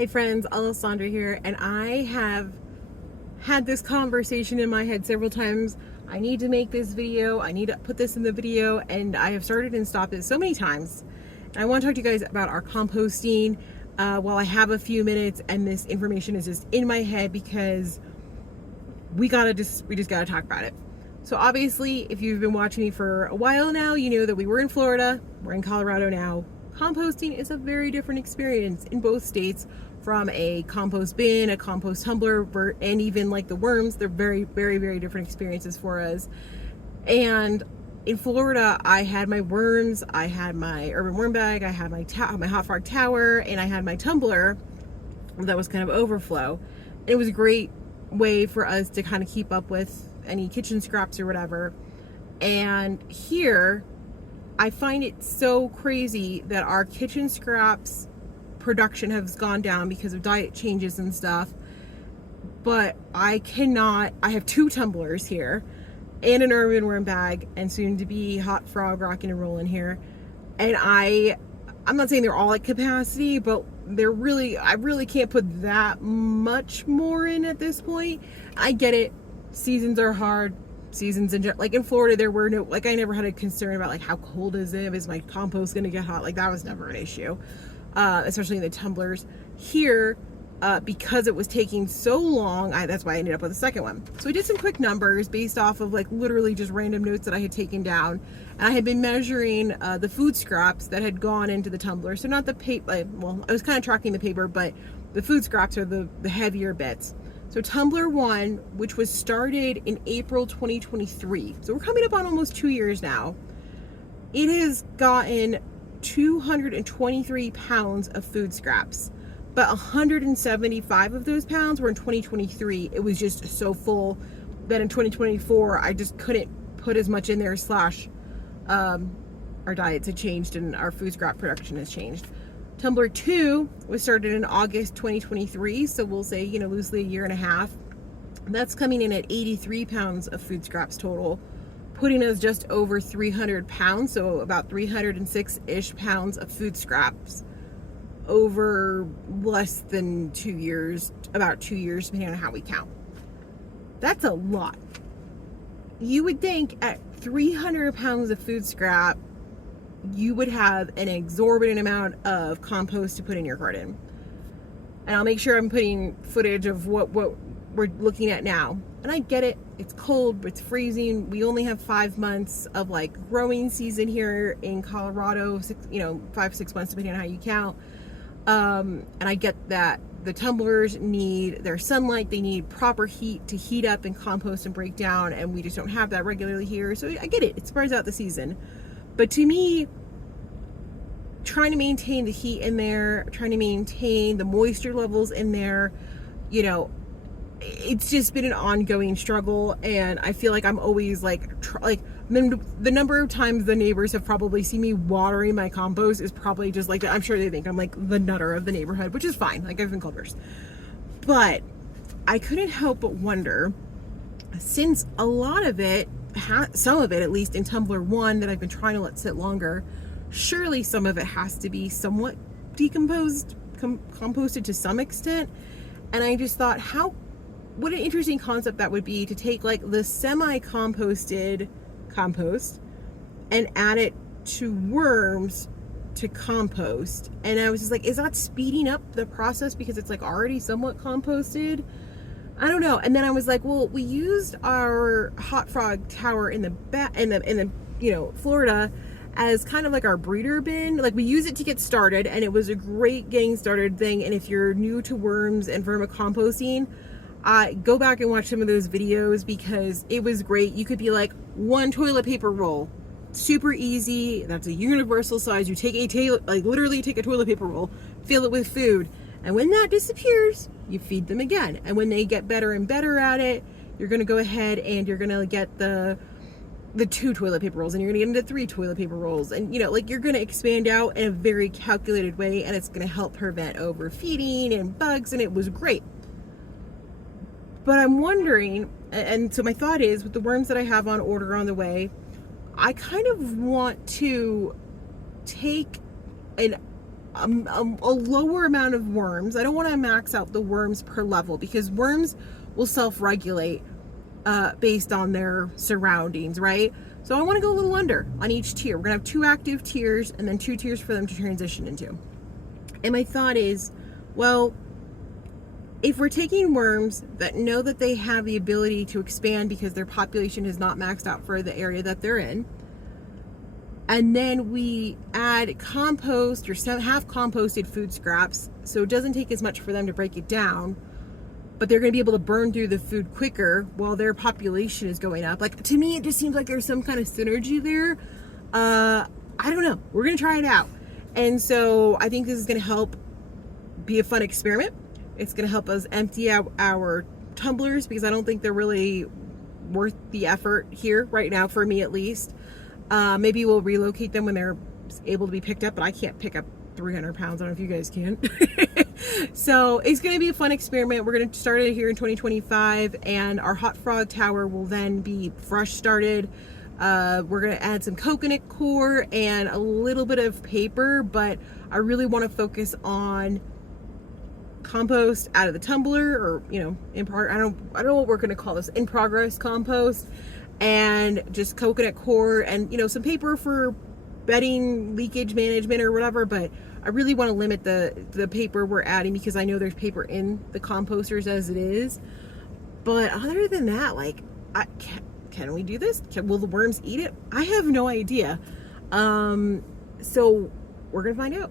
Hey friends, Alessandra here, and I have had this conversation in my head several times. I need to make this video, I need to put this in the video, and I have started and stopped it so many times. And I want to talk to you guys about our composting while I have a few minutes, and this information is just in my head because we just gotta talk about it. So obviously, if you've been watching me for a while now, you know that we were in Florida, we're in Colorado now. Composting is a very different experience in both states, from a compost bin, a compost tumbler, and even like the worms. They're very, very, very different experiences for us. And in Florida, I had my worms, I had my urban worm bag, I had my hot frog tower, and I had my tumbler that was kind of overflow. It was a great way for us to kind of keep up with any kitchen scraps or whatever. And here, I find it so crazy that our kitchen scraps production has gone down because of diet changes and stuff. But I have 2 tumblers here and an urban worm bag and soon to be hot frog rocking and rolling here. And I'm not saying they're all at capacity, but I really can't put that much more in at this point. I get it. Seasons are hard. Seasons like in Florida, there were no, like, I never had a concern about like how cold is it, is my compost gonna get hot? Like, that was never an issue, especially in the tumblers. Here, because it was taking so long, that's why I ended up with a second one. So I did some quick numbers based off of like literally just random notes that I had taken down, and I had been measuring the food scraps that had gone into the tumbler. So not the paper, well, I was kind of tracking the paper, but the food scraps are the heavier bits. So Tumbler 1, which was started in April 2023, so we're coming up on almost 2 years now, it has gotten 223 pounds of food scraps, but 175 of those pounds were in 2023. It was just so full that in 2024, I just couldn't put as much in there, our diets had changed and our food scrap production has changed. Tumbler 2 was started in August 2023, so we'll say, loosely a year and a half. That's coming in at 83 pounds of food scraps total, putting us just over 300 pounds, so about 306-ish pounds of food scraps over less than 2 years, about 2 years, depending on how we count. That's a lot. You would think at 300 pounds of food scrap, you would have an exorbitant amount of compost to put in your garden. And I'll make sure I'm putting footage of what we're looking at now. And I get it, it's cold, it's freezing. We only have 5 months of like growing season here in Colorado, 5-6 months depending on how you count. And I get that the tumblers need their sunlight, they need proper heat to heat up and compost and break down, and we just don't have that regularly here. So I get it, it spreads out the season. But to me, trying to maintain the heat in there, trying to maintain the moisture levels in there, it's just been an ongoing struggle. And I feel like I'm always the number of times the neighbors have probably seen me watering my compost is probably just like, I'm sure they think I'm like the nutter of the neighborhood, which is fine. Like, I've been called worse. But I couldn't help but wonder, since a lot of it, some of it at least in Tumbler 1 that I've been trying to let sit longer, surely some of it has to be somewhat decomposed, composted to some extent. And I just thought, what an interesting concept that would be to take like the semi-composted compost and add it to worms to compost. And I was just like, is that speeding up the process because it's like already somewhat composted? I don't know. And then I was like, well, we used our hot frog tower in Florida as kind of like our breeder bin. Like, we use it to get started, and it was a great getting started thing. And if you're new to worms and vermicomposting, go back and watch some of those videos because it was great. You could be like 1 toilet paper roll, super easy. That's a universal size. You take literally take a toilet paper roll, fill it with food. And when that disappears, you feed them again. And when they get better and better at it, you're going to go ahead and you're going to get the 2 toilet paper rolls, and you're going to get into 3 toilet paper rolls. And, you're going to expand out in a very calculated way, and it's going to help prevent overfeeding and bugs, and it was great. But I'm wondering, and so my thought is, with the worms that I have on order on the way, I kind of want to take an a lower amount of worms. I don't want to max out the worms per level, because worms will self-regulate based on their surroundings, right? So I want to go a little under on each tier. We're gonna have 2 active tiers and then 2 tiers for them to transition into. And my thought is, well, if we're taking worms that know that they have the ability to expand because their population is not maxed out for the area that they're in, and then we add compost or half composted food scraps, so it doesn't take as much for them to break it down, but they're going to be able to burn through the food quicker while their population is going up. Like, to me, it just seems like there's some kind of synergy there. I don't know. We're going to try it out. And so I think this is going to help be a fun experiment. It's going to help us empty out our tumblers, because I don't think they're really worth the effort here right now, for me at least. Maybe we'll relocate them when they're able to be picked up, but I can't pick up 300 pounds. I don't know if you guys can. So it's going to be a fun experiment. We're going to start it here in 2025, and our hot frog tower will then be fresh started. We're going to add some coconut coir and a little bit of paper, but I really want to focus on compost out of the tumbler, or, you know, I don't know what we're going to call this, in progress compost, and just coconut coir and, you know, some paper for bedding leakage management or whatever. But I really want to limit the paper we're adding, because I know there's paper in the composters as it is. But other than that, like, can we do this? Will the worms eat it? I have no idea. So we're gonna find out.